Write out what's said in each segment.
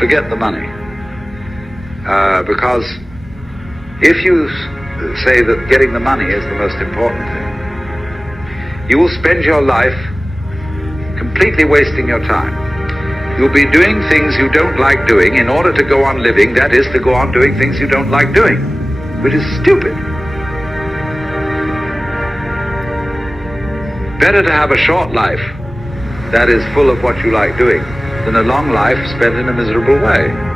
forget the money. Because if you say that getting the money is the most important thing, you will spend your life completely wasting your time. You'll be doing things you don't like doing in order to go on living, that is, to go on doing things you don't like doing, which is stupid. Better to have a short life that is full of what you like doing than a long life spent in a miserable way.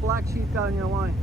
Black sheep got on your line.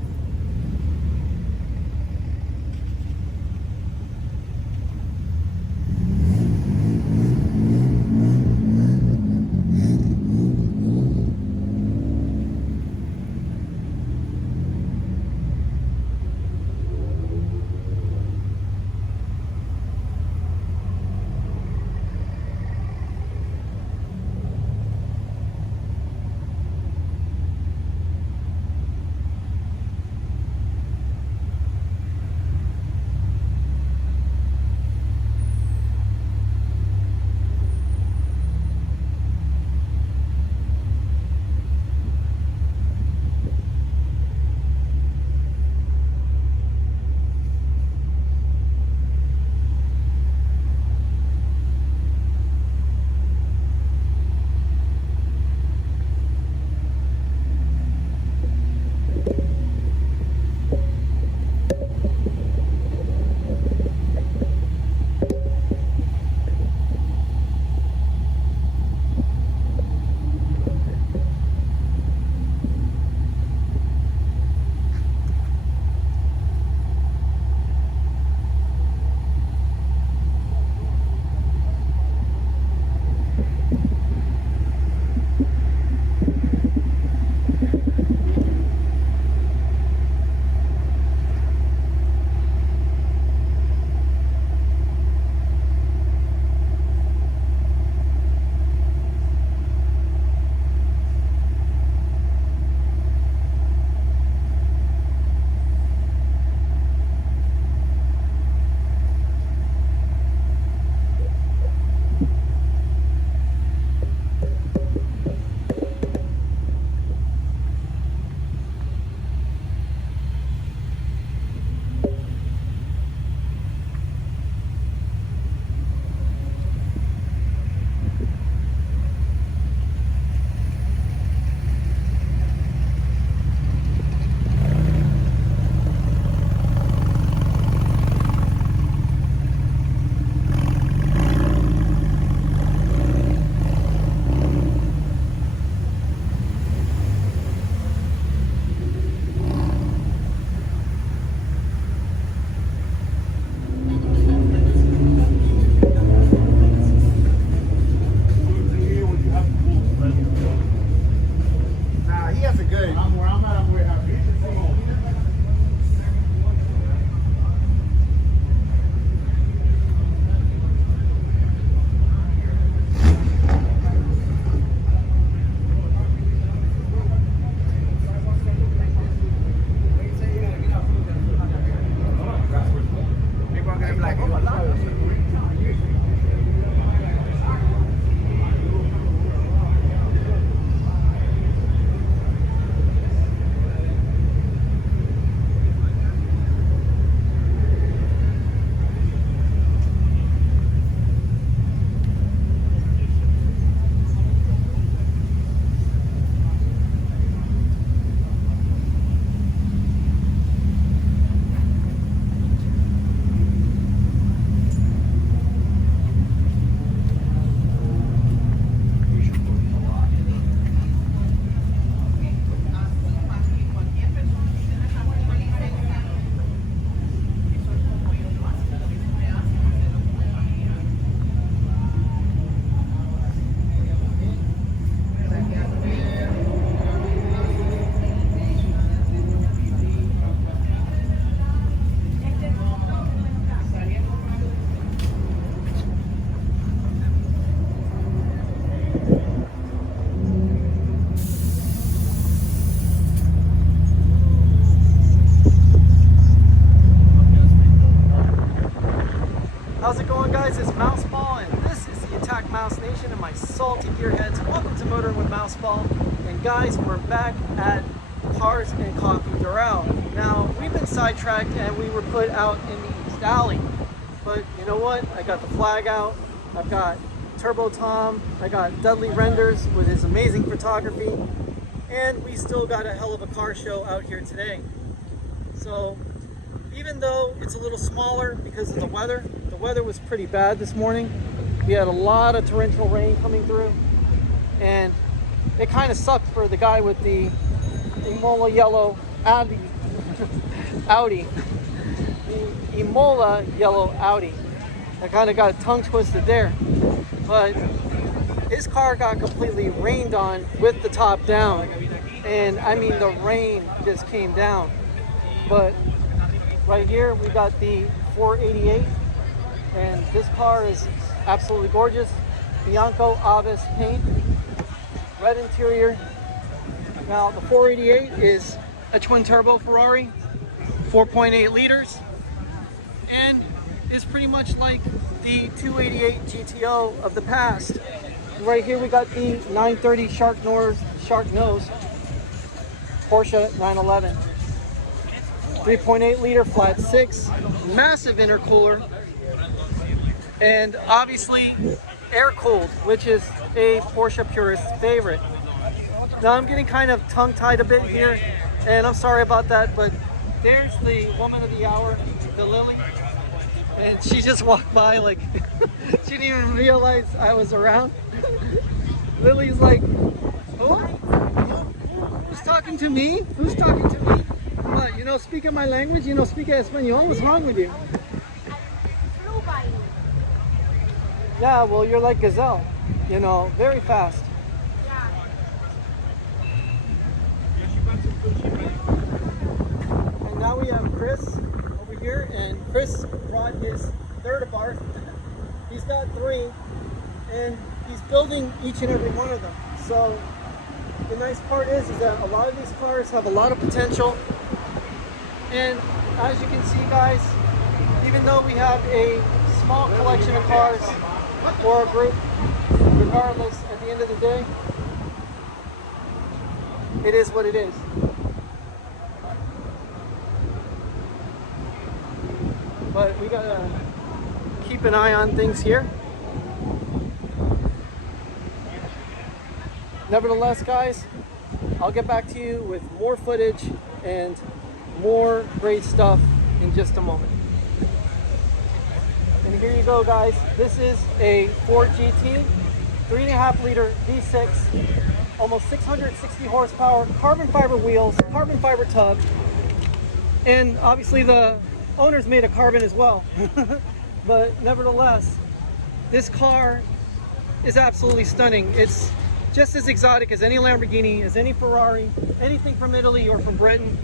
Mouse Nation and my salty gearheads. Welcome to Motoring with Mouseball. And guys, we're back at Cars and Coffee Doral. Now, we've been sidetracked and we were put out in the East Alley. But you know what? I got the flag out. I've got Turbo Tom. I got Dudley Renders with his amazing photography. And we still got a hell of a car show out here today. So, even though it's a little smaller because of the weather was pretty bad this morning. We had a lot of torrential rain coming through, and it kind of sucked for the guy with the Imola yellow Audi. The Imola yellow Audi. I kind of got tongue twisted there, but his car got completely rained on with the top down, and I mean the rain just came down. But right here we got the 488, and this car is absolutely gorgeous. Bianco Avis paint, red interior. Now the 488 is a twin turbo Ferrari, 4.8 liters, and is pretty much like the 288 GTO of the past. Right here we got the 930 Shark Nose Porsche 911. 3.8 liter flat six, massive intercooler, and obviously air cooled, which is a Porsche purist favorite. Now I'm getting kind of tongue tied a bit here, and I'm sorry about that, but there's the woman of the hour, the Lilly, and she just walked by like she didn't even realize I was around. Lily's like, oh, who's talking to me? Who's talking to me? What, you know, speaking my language, you know, speaking Espanol, what's wrong with you? Yeah, well, you're like Gazelle, you know, very fast. And now we have Chris over here, and Chris brought his third ABARTH. He's got three, and he's building each and every one of them. So the nice part is that a lot of these cars have a lot of potential. And as you can see, guys, even though we have a small collection of cars for our group, regardless, at the end of the day, it is what it is. But we gotta keep an eye on things here. Nevertheless, guys, I'll get back to you with more footage and more great stuff in just a moment. And here you go, guys. This is a Ford GT, 3.5 liter V6, almost 660 horsepower, carbon fiber wheels, carbon fiber tub, and obviously the owner's made of carbon as well. But nevertheless, this car is absolutely stunning. It's just as exotic as any Lamborghini, as any Ferrari, anything from Italy or from Britain.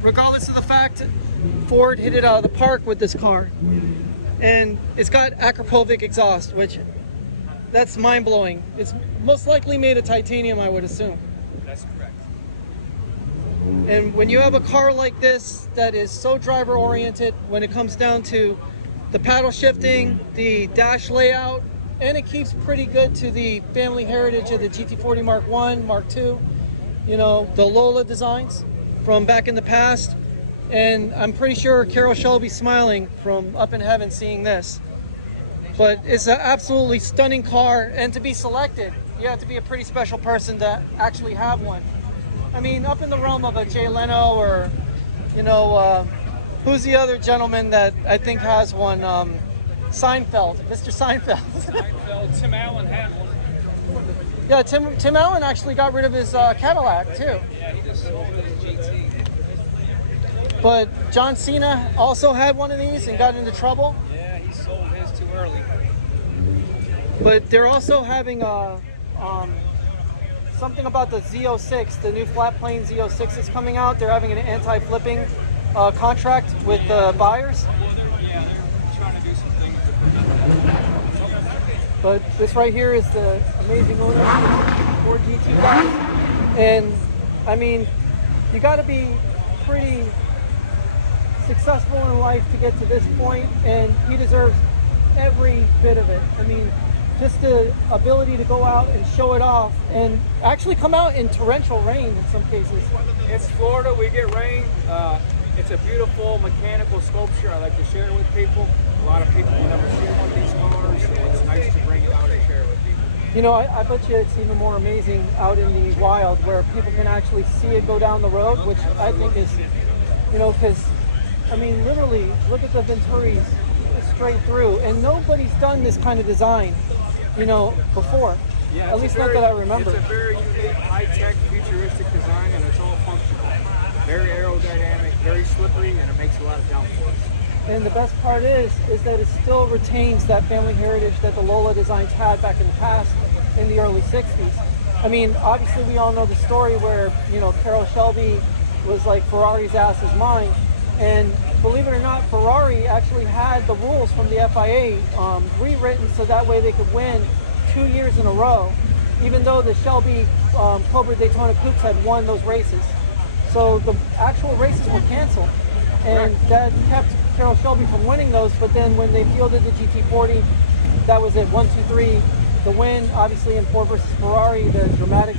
Regardless of the fact, Ford hit it out of the park with this car. And it's got Akrapovic exhaust, which that's mind-blowing. It's most likely made of titanium, I would assume. That's correct. And when you have a car like this that is so driver-oriented when it comes down to the paddle shifting, the dash layout, and it keeps pretty good to the family heritage of the GT40 Mark 1, Mark 2, you know, the Lola designs from back in the past. And I'm pretty sure Carol will be smiling from up in heaven seeing this. But it's an absolutely stunning car, and to be selected, you have to be a pretty special person to actually have one. I mean, up in the realm of a Jay Leno, or, you know, who's the other gentleman that I think has one? Seinfeld, Mr. Seinfeld. Seinfeld, Tim Allen had one. Yeah, Tim Allen actually got rid of his Cadillac too. Yeah, he just sold his GT. But John Cena also had one of these and got into trouble. Yeah, he sold his too early. But they're also having something about the Z06, the new flat plane Z06 is coming out. They're having an anti-flipping contract with the buyers. Well, they're trying to do some things. But this right here is the amazing owner Ford GT guys. And I mean, you got to be pretty successful in life to get to this point, and he deserves every bit of it. I mean, just the ability to go out and show it off and actually come out in torrential rain in some cases. It's Florida, we get rain. It's a beautiful mechanical sculpture. I like to share it with people. A lot of people will never see one of these cars, so it's nice to bring it out and share it with people. You know, I bet you it's even more amazing out in the wild where people can actually see it go down the road, which I think is, you know, because, I mean, literally, look at the Venturis straight through, and nobody's done this kind of design, you know, before. Yeah, at least not that I remember. It's a very unique, high-tech, futuristic design, and it's all functional. Very aerodynamic, very slippery, and it makes a lot of downforce. And the best part is that it still retains that family heritage that the Lola designs had back in the past, in the early 60s. I mean, obviously we all know the story where, you know, Carroll Shelby was like, Ferrari's ass is mine. And believe it or not, Ferrari actually had the rules from the FIA rewritten so that way they could win 2 years in a row, even though the Shelby Cobra Daytona Coupes had won those races. So the actual races were canceled, and that kept Carroll Shelby from winning those. But then when they fielded the GT40, that was it, 1, 2, 3. The win, obviously, in Ford versus Ferrari, the dramatized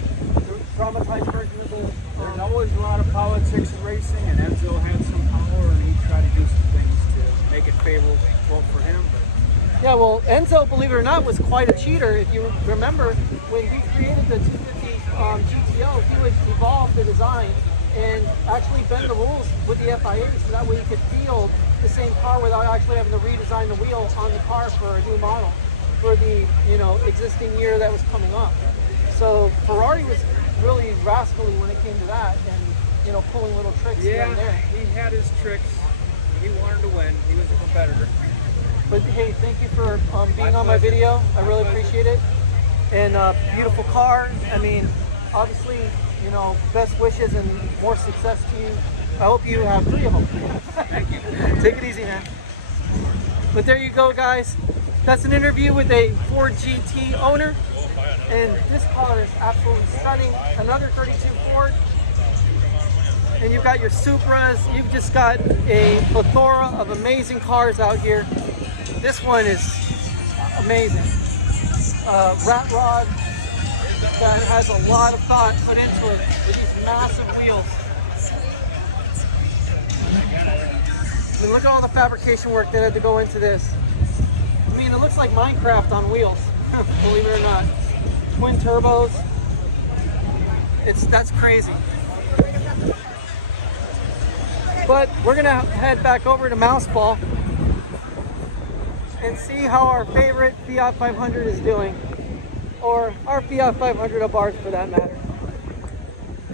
version of the... There's always a lot of politics in racing, and Enzo had some power, and he tried to do some things to make it favorable for him. But yeah, well, Enzo, believe it or not, was quite a cheater. If you remember, when we created the 250 GTO, he would evolve the design and actually bend the rules with the FIA so that way you could field the same car without actually having to redesign the wheel on the car for a new model for the, you know, existing year that was coming up. So Ferrari was really rascally when it came to that, and, you know, pulling little tricks here and there. He had his tricks. He wanted to win. He was a competitor. But hey, thank you for being on my video. I really appreciate it. And beautiful car. I mean, obviously, you know, best wishes and more success to you. I hope you have 3 of them. Thank you. Take it easy, man. But there you go, guys. That's an interview with a Ford GT owner. And this car is absolutely stunning. Another 32 Ford. And you've got your Supras. You've just got a plethora of amazing cars out here. This one is amazing. Rat rod that has a lot of thought put into it with these massive wheels. I mean, look at all the fabrication work that had to go into this. I mean, it looks like Minecraft on wheels, believe it or not. Twin turbos. That's crazy. But we're gonna head back over to Mouseball and see how our favorite Fiat 500 is doing, or our Fiat 500 Abarth for that matter.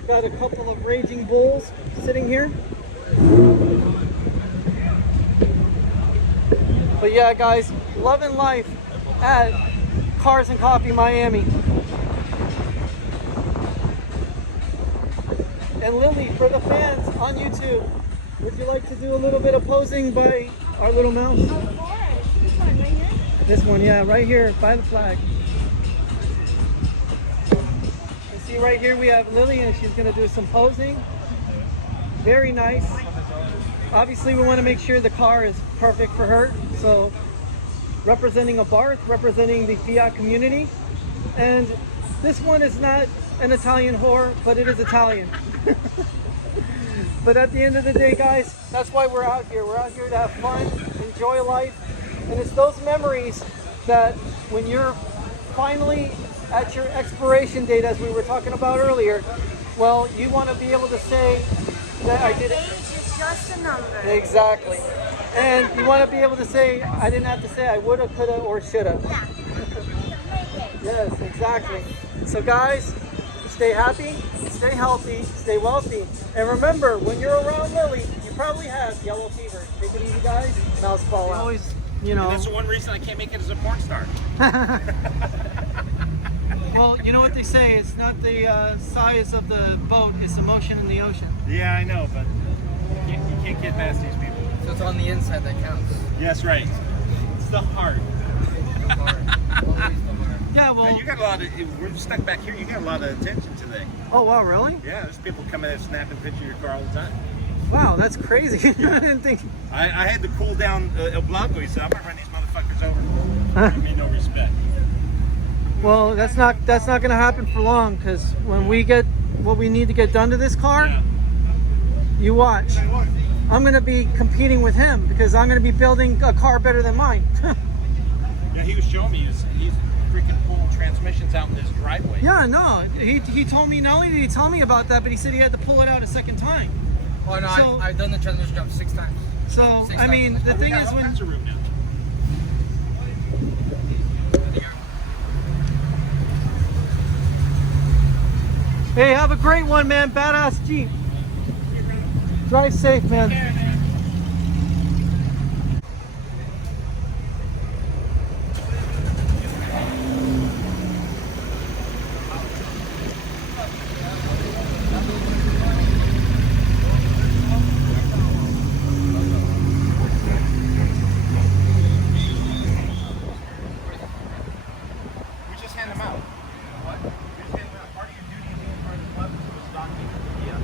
Got a couple of Raging Bulls sitting here. But yeah, guys, loving life at Cars and Coffee Miami. And Lilly, for the fans on YouTube, would you like to do a little bit of posing by our little mouse? Of course. This one right here? This one, yeah, right here by the flag. You see right here we have Lilly, and she's going to do some posing. Very nice. Obviously we want to make sure the car is perfect for her. So representing Abarth, representing the Fiat community. And this one is not an Italian whore, but it is Italian. But at the end of the day, guys, that's why we're out here. We're out here to have fun, enjoy life. And it's those memories that when you're finally at your expiration date, as we were talking about earlier, well, you want to be able to say that I did it. Age is just a number. Exactly. And you want to be able to say, I didn't have to say I woulda, coulda, or shoulda. Yeah. Make it. Yes, exactly. So guys, stay happy, stay healthy, stay wealthy. And remember, when you're around Lilly, you probably have yellow fever. Take it easy, guys. Mouseball out. Always, you know. And that's the one reason I can't make it as a porn star. Well, you know what they say, it's not the size of the boat, it's the motion in the ocean. Yeah, I know, but you can't get past these people. So it's on the inside that counts. Yes, right. It's the heart. The heart. Always the heart. Yeah, well. Now, you got a lot of, we're stuck back here, you got a lot of attention today. Oh, wow, really? Yeah, there's people coming and snapping pictures of your car all the time. Wow, that's crazy. I didn't think. I had to cool down El Blanco. He said, I'm going to run these motherfuckers over. Give me no respect. Well, that's not going to happen for long, because when we get what we need to get done to this car, you watch. I'm going to be competing with him because I'm going to be building a car better than mine. Yeah, he was showing me he's freaking pulling transmissions out in this driveway. Yeah, no, he told me, not only did he tell me about that, but he said he had to pull it out a second time. Oh no, So- I've done the transmission job 6 times. So, Six I mean, times. the thing is when... That's a room now. Hey, have a great one, man. Badass Jeep. Drive safe, man. We just hand them out. What? We just hand them out. Part of your duty is being part of the club is to stock people. Yeah.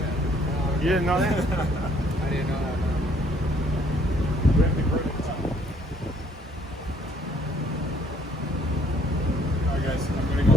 You didn't know that? I didn't know that. We have to grow the club. Alright guys, I'm gonna go.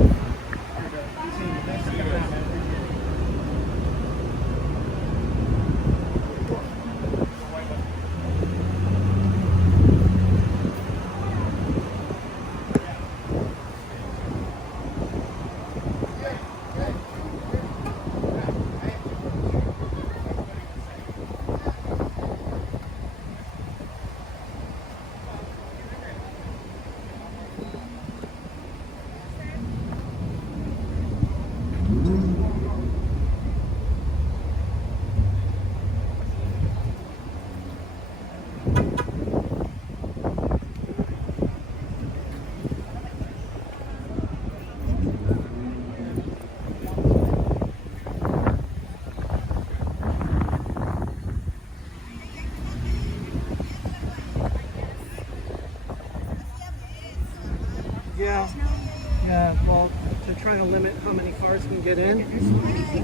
Yeah, well, to try to limit how many cars can get in.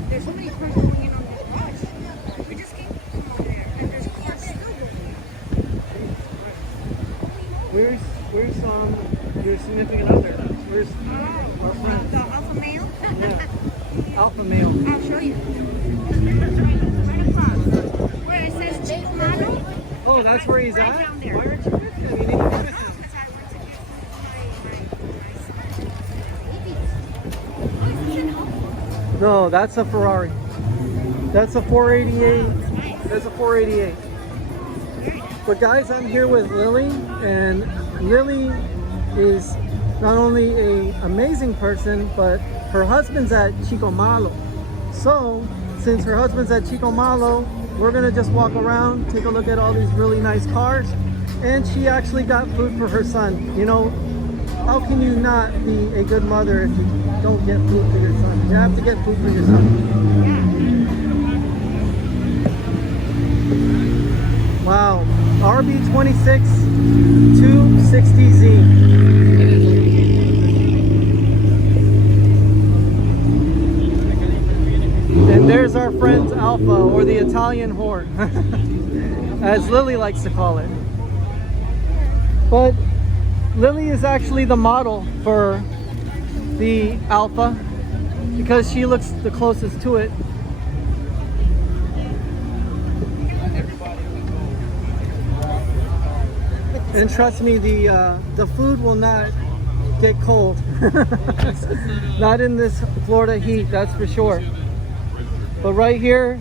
There's so many cars going in on this bus. We just came from over there, and there's cars still going. Where's your significant other? Where's our friend? The alpha male? Yeah, alpha male. I'll show you. Right across. Where it says Chico Model. Oh, that's where he's Right at? down there. Why aren't you with him? You need to be with him. Because I went to get my No, that's a Ferrari. That's a 488. That's a 488. But guys, I'm here with Lily, and Lily is not only an amazing person, but her husband's at Chico Malo. So, since her husband's at Chico Malo, we're gonna just walk around, take a look at all these really nice cars. And she actually got food for her son. You know, how can you not be a good mother if you don't get food for your son? You have to get food for your son. Wow, RB26 260Z. And there's our friend's Alpha, or the Italian whore, as Lily likes to call it. But Lily is actually the model for the Alpha because she looks the closest to it. And trust me, the food will not get cold. Not in this Florida heat, that's for sure. But right here,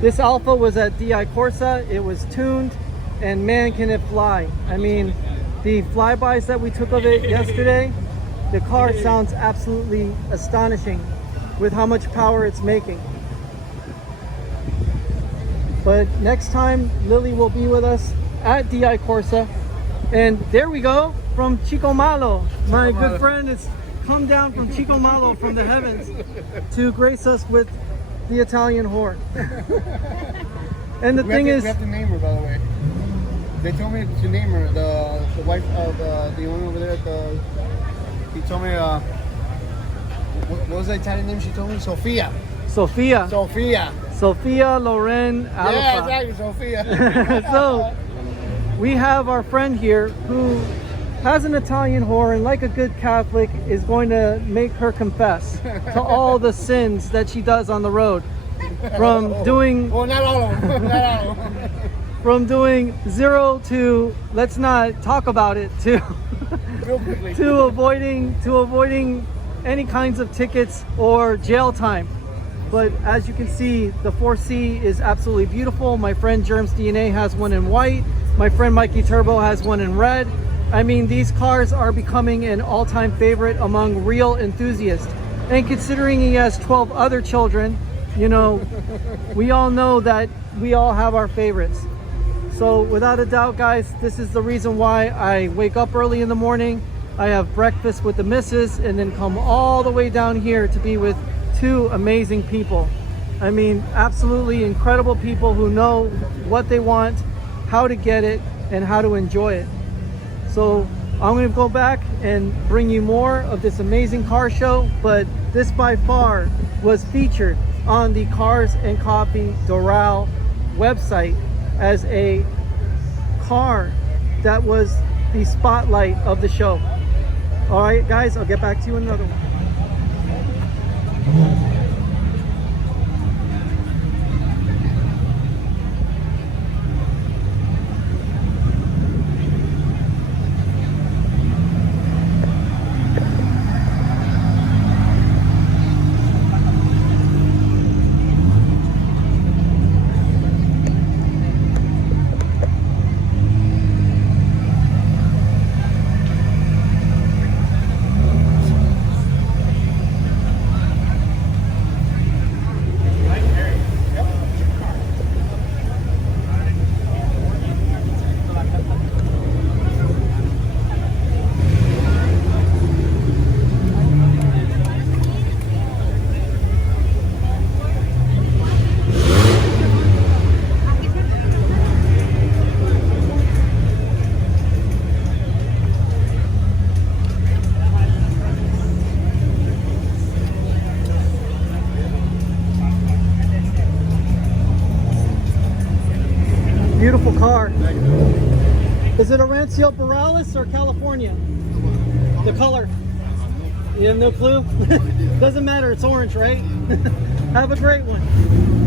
this Alpha was at DI Corsa. It was tuned, and man, can it fly. I mean, the flybys that we took of it yesterday, the car sounds absolutely astonishing with how much power it's making. But next time, Lily will be with us at DI Corsa. And there we go, from Chico Malo. My good friend has come down from Chico Malo from the heavens to grace us with the Italian whore. And the thing is, we have to name her, by the way. They told me to name her, the wife of the owner over there at the. He told me, what was the Italian name she told me? Sophia. Sophia. Sophia Loren Alpha. Yeah, exactly, Sophia. So we have our friend here who has an Italian whore, and like a good Catholic, is going to make her confess to all the sins that she does on the road. From doing, Well, not all of them. Not all of them. from doing 0 to let's not talk about it to Real quickly. to avoiding any kinds of tickets or jail time. But as you can see, the 4C is absolutely beautiful. My friend Germs DNA has one in white. My friend Mikey Turbo has one in red. I mean, these cars are becoming an all-time favorite among real enthusiasts. And considering he has 12 other children, you know, we all know that we all have our favorites. So without a doubt, guys, this is the reason why I wake up early in the morning. I have breakfast with the missus and then come all the way down here to be with two amazing people. I mean, absolutely incredible people who know what they want, how to get it, and how to enjoy it. So I'm going to go back and bring you more of this amazing car show, but this by far was featured on the Cars and Coffee Doral website as a car that was the spotlight of the show. All right, guys, I'll get back to you in another one. Beautiful car. Is it Arancio Borales or California? The color? You have no clue? Doesn't matter, it's orange, right? Have a great one.